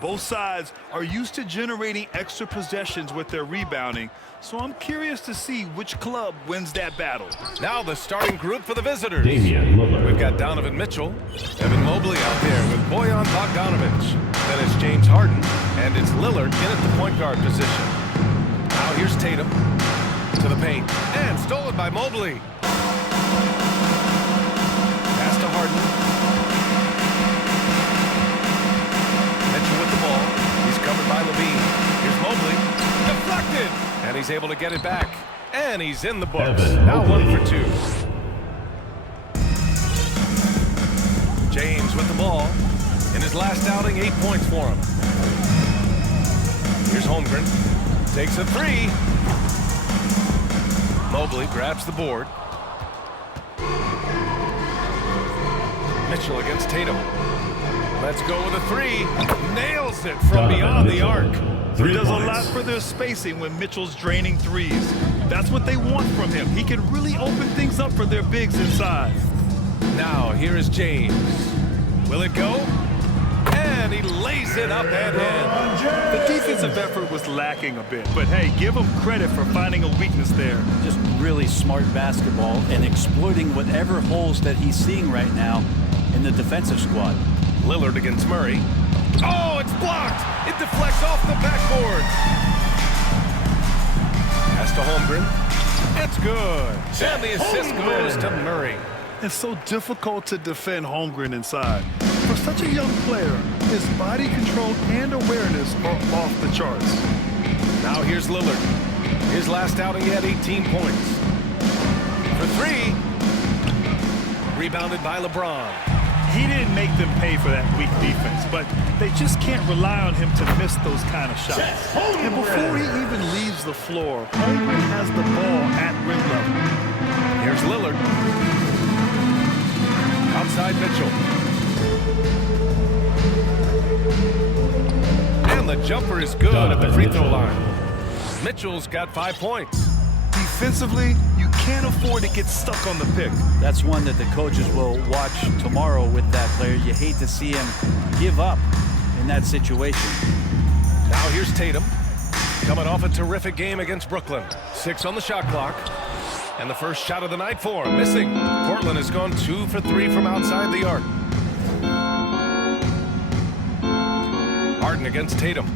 Both sides are used to generating extra possessions with their rebounding, so I'm curious to see which club wins that battle. Now the starting group for the visitors. We've got Donovan Mitchell, Evan Mobley out there with Bojan Bogdanovic. Then it's James Harden, and it's Lillard in at the point guard position. Now here's Tatum to the paint, and stolen by Mobley. Pass to Harden. Mitchell with the ball. He's covered by Levine. Here's Mobley. Deflected. And he's able to get it back. And he's in the books. Now 1 for 2. James with the ball. In his last outing, 8 points for him. Here's Holmgren. Takes a 3. Mobley grabs the board. Mitchell against Tatum. Let's go with a 3. Nails it from beyond the arc. He does a lot for their spacing when Mitchell's draining threes. That's what they want from him. He can really open things up for their bigs inside. Now here is James. Will it go? And he lays it up and in. The defensive effort was lacking a bit, but hey, give him credit for finding a weakness there. Just really smart basketball and exploiting whatever holes that he's seeing right now in the defensive squad. Lillard against Murray. Oh, it's blocked. It deflects off the backboard. Pass to Holmgren. It's good. And the assist goes to Murray. It's so difficult to defend Holmgren inside. For such a young player, his body control and awareness are off the charts. Now here's Lillard. His last outing, he had 18 points. For 3. Rebounded by LeBron. He didn't make them pay for that weak defense, but they just can't rely on him to miss those kind of shots. And before he even leaves the floor, Holmgren has the ball at rim level. Here's Lillard. Outside Mitchell. And the jumper is good at the free throw line. Mitchell's got 5 points. Defensively, you can't afford to get stuck on the pick. That's one that the coaches will watch tomorrow with that player. You hate to see him give up in that situation. Now here's Tatum. Coming off a terrific game against Brooklyn. 6 on the shot clock. And the first shot of the night for him. Missing. Portland has gone 2 for 3 from outside the arc. Harden against Tatum.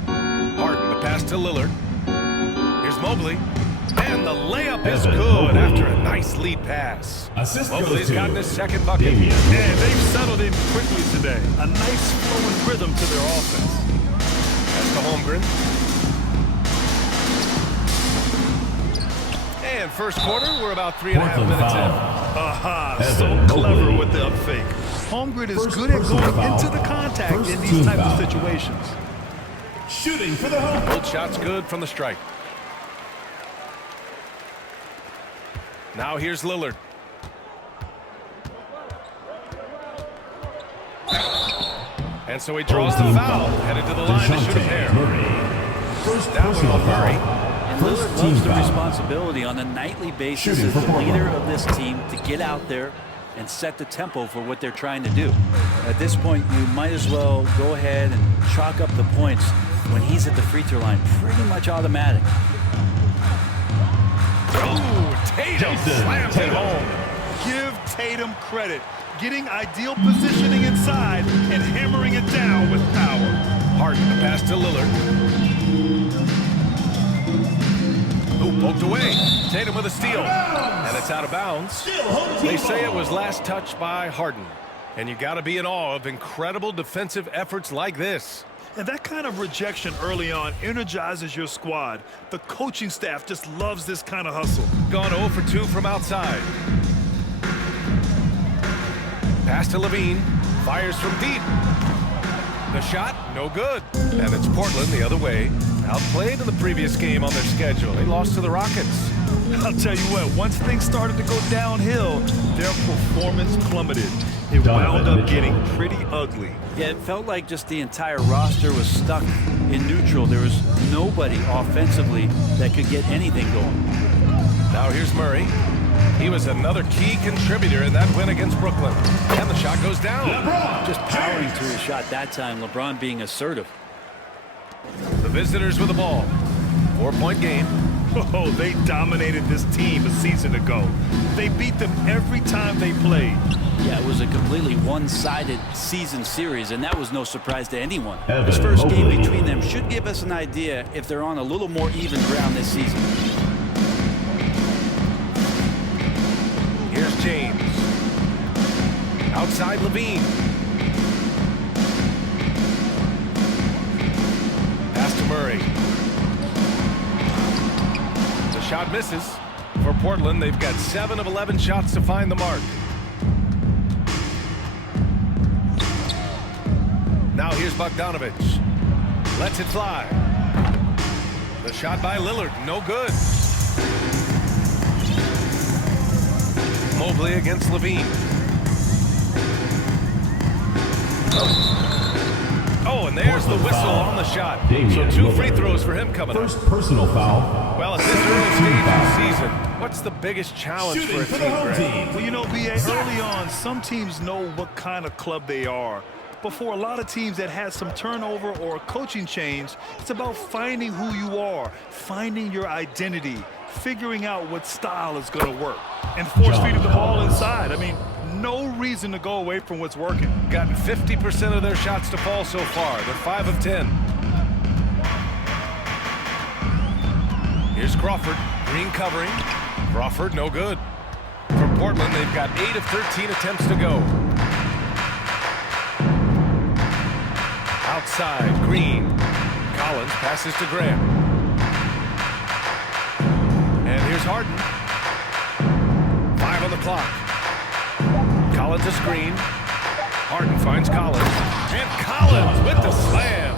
Harden, the pass to Lillard. Here's Mobley. And the layup is good after a nice lead pass. Mobley's gotten his second bucket. And they've settled in quickly today. A nice flowing rhythm to their offense. That's to Holmgren. And first quarter, we're about 3.5 minutes in. Aha, so clever with the up fake. Holmgren is good at going into the contact in these types of situations. Shooting for the home. Both shots good from the strike. Now here's Lillard. And so he draws the foul, headed to the line to shoot a pair. Down with Murray. And Lillard loves the responsibility on a nightly basis as the leader of this team to get out there and set the tempo for what they're trying to do. At this point, you might as well go ahead and chalk up the points when he's at the free throw line. Pretty much automatic. Tatum slams it home. Give Tatum credit. Getting ideal positioning inside and hammering it down with power. Harden, the pass to Lillard. Ooh, poked away. Tatum with a steal. And it's out of bounds. They say it was last touched by Harden. And you got to be in awe of incredible defensive efforts like this. And that kind of rejection early on energizes your squad. The coaching staff just loves this kind of hustle. Gone 0 for 2 from outside. Pass to Levine. Fires from deep. The shot, no good. And it's Portland the other way. Outplayed in the previous game on their schedule. They lost to the Rockets. I'll tell you what, once things started to go downhill, their performance plummeted. It wound up getting pretty ugly. Yeah, it felt like just the entire roster was stuck in neutral. There was nobody offensively that could get anything going. Now here's Murray. He was another key contributor in that win against Brooklyn. And the shot goes down. LeBron just powering through the shot that time. LeBron being assertive. The visitors with the ball. 4-point game. Oh, they dominated this team a season ago. They beat them every time they played. Yeah, it was a completely one-sided season series, and that was no surprise to anyone. This first game between them should give us an idea if they're on a little more even ground this season. Here's James. Outside Levine. Pass to Murray. The shot misses. For Portland, they've got 7 of 11 shots to find the mark. Now here's Bogdanovich. Lets it fly. The shot by Lillard, no good. Mobley against Levine. Oh, and there's the whistle on the shot. So 2 free throws for him coming up. First personal foul. Well, at this early stage of the season, what's the biggest challenge for a team, Greg? Well, you know, B.A., early on, some teams know what kind of club they are. But for a lot of teams that had some turnover or a coaching change, it's about finding who you are, finding your identity, figuring out what style is going to work, and force-feeding the ball inside. I mean, no reason to go away from what's working. Gotten 50% of their shots to fall so far. They're 5 of 10. Here's Crawford. Green covering. Crawford, no good. For Portland, they've got 8 of 13 attempts to go. Outside, Green. Collins passes to Graham. And here's Harden. 5 on the clock. Collins a screen. Harden finds Collins. And Collins with the slam.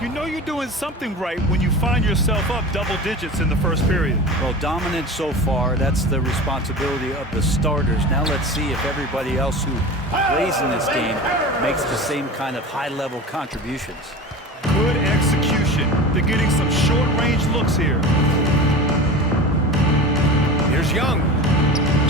You know you're doing something right when you find yourself up double digits in the first period. Well, dominant so far. That's the responsibility of the starters. Now let's see if everybody else who plays in this game makes the same kind of high-level contributions. Good execution. They're getting some short-range looks here. Here's Young.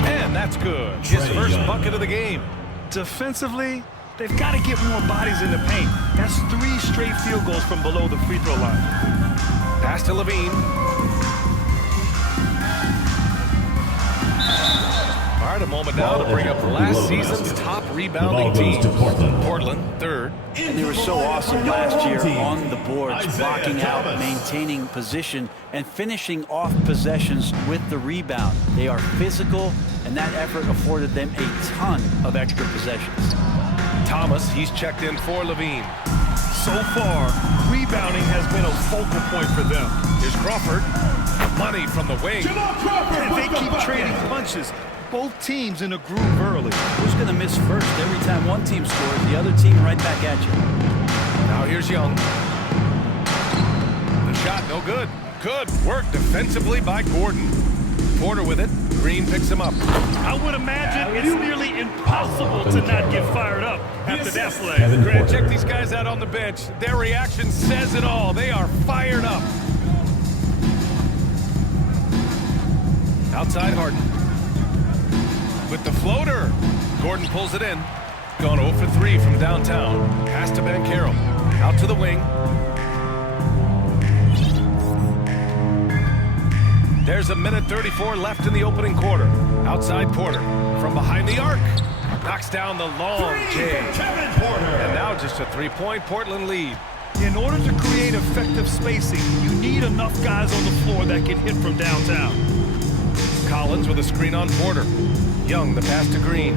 And that's good. His first bucket of the game. Defensively, they've got to get more bodies in the paint. That's 3 straight field goals from below the free throw line. Pass to Levine. All right, a moment now to bring up last season's top rebounding team. Portland, 3rd. And they were so awesome last year on the boards, blocking out, maintaining position, and finishing off possessions with the rebound. They are physical, and that effort afforded them a ton of extra possessions. Thomas, he's checked in for Levine. So far, rebounding has been a focal point for them. Here's Crawford. Money from the wing. And they keep trading punches. Both teams in a groove early. Who's going to miss first? Every time one team scores, the other team right back at you. Now here's Young. The shot, no good. Good work defensively by Gordon. Porter with it. Green picks him up. I would imagine it's nearly impossible to not get fired up after that play. Grant, check these guys out on the bench. Their reaction says it all. They are fired up. Outside Harden. With the floater. Gordon pulls it in. Gone 0 for 3 from downtown. Pass to Banchero. Out to the wing. There's 1:34 left in the opening quarter. Outside Porter. From behind the arc. Knocks down the long J. And now just a 3-point Portland lead. In order to create effective spacing, you need enough guys on the floor that can hit from downtown. Collins with a screen on Porter. Young, the pass to Green.